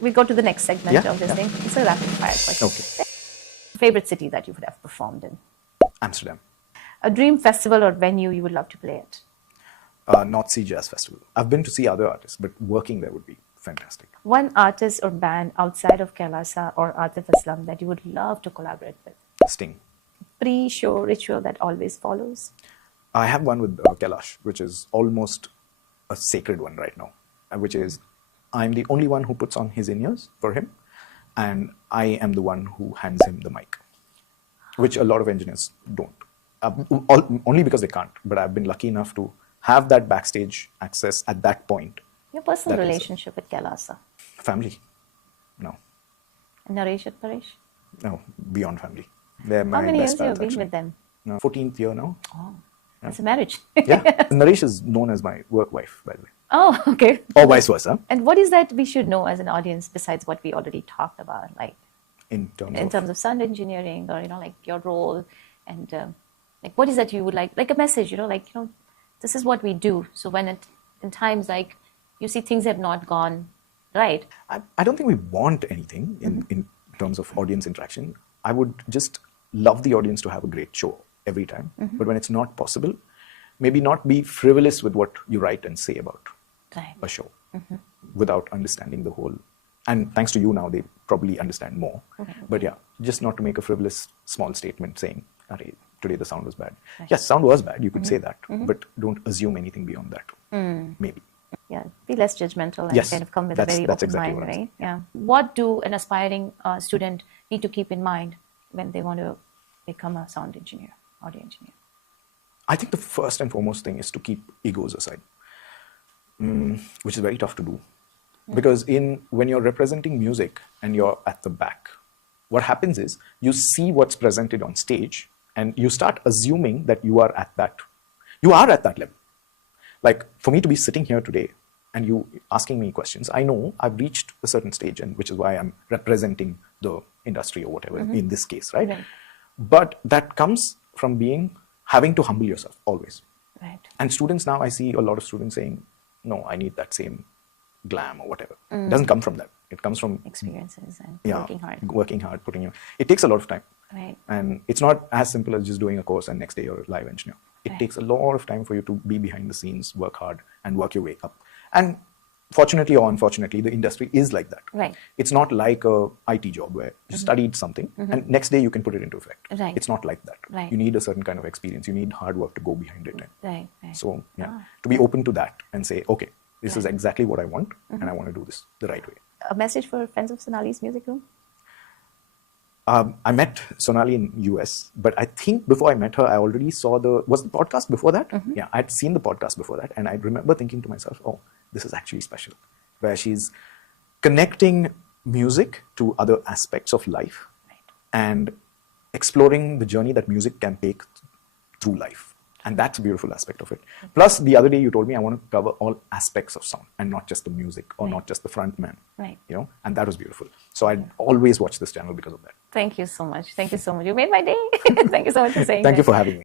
We go to the next segment of this thing. It's a rapid fire question. Okay. Favorite city that you would have performed in? Amsterdam. A dream festival or venue you would love to play at? North Sea Jazz Festival. I've been to see other artists, but working there would be fantastic. One artist or band outside of Kailasa or Atif Aslam that you would love to collaborate with? Sting. Pre-show ritual that always follows? I have one with Kailash, which is almost a sacred one right now, which is I'm the only one who puts on his in-ears for him, and I am the one who hands him the mic, which a lot of engineers don't. Only because they can't, but I've been lucky enough to have that backstage access at that point. Your personal relationship with Kailasa? Family. No. Naresh and Paresh? No, beyond family. They're my How many years best have you pals, been actually. with them? No, 14th year now. Oh, it's a marriage. Yeah, Naresh is known as my work wife, by the way. Oh, okay. Or vice versa. And what is that we should know as an audience besides what we already talked about, like In terms of sound engineering, or like your role, and like what is that you would like a message, this is what we do. So when in times like you see things have not gone right. I don't think we want anything in terms of audience interaction. I would just love the audience to have a great show every time. But when it's not possible, maybe not be frivolous with what you write and say about a show without understanding the whole. And thanks to you now, they probably understand more. But yeah, just not to make a frivolous small statement saying, today the sound was bad. Yes, sound was bad. You could say that, but don't assume anything beyond that. Maybe. Yeah, be less judgmental and kind of come with a very open mind, right? Yeah. What do an aspiring student need to keep in mind when they want to become a sound engineer, audio engineer? I think the first and foremost thing is to keep egos aside, which is very tough to do. Because when you're representing music and you're at the back, what happens is you see what's presented on stage and you start assuming that you are at that level. Like for me to be sitting here today and you asking me questions, I know I've reached a certain stage, and which is why I'm representing the industry or whatever in this case, right? But that comes from having to humble yourself always. Right. And students now, I see a lot of students saying, no, I need that same glam or whatever. It doesn't come from that. It comes from experiences and working hard, it takes a lot of time. Right. And it's not as simple as just doing a course and next day you're a live engineer. It takes a lot of time for you to be behind the scenes, work hard, and work your way up. And fortunately or unfortunately, the industry is like that. Right. It's not like a IT job where you studied something and next day you can put it into effect. Right. It's not like that. Right. You need a certain kind of experience. You need hard work to go behind it. Right. So to be open to that and say, okay, this is exactly what I want, and I want to do this the right way. A message for friends of Sonali's music room? I met Sonali in US, but I think before I met her, I already saw was the podcast before that? Yeah, I'd seen the podcast before that, and I remember thinking to myself, oh, this is actually special, where she's connecting music to other aspects of life and exploring the journey that music can take through life. And that's a beautiful aspect of it. Plus, the other day you told me I want to cover all aspects of sound and not just the music or not just the front man. Right. And that was beautiful. So I'd always watch this channel because of that. Thank you so much. Thank you so much. You made my day. Thank you so much for saying that. Thank you for having me.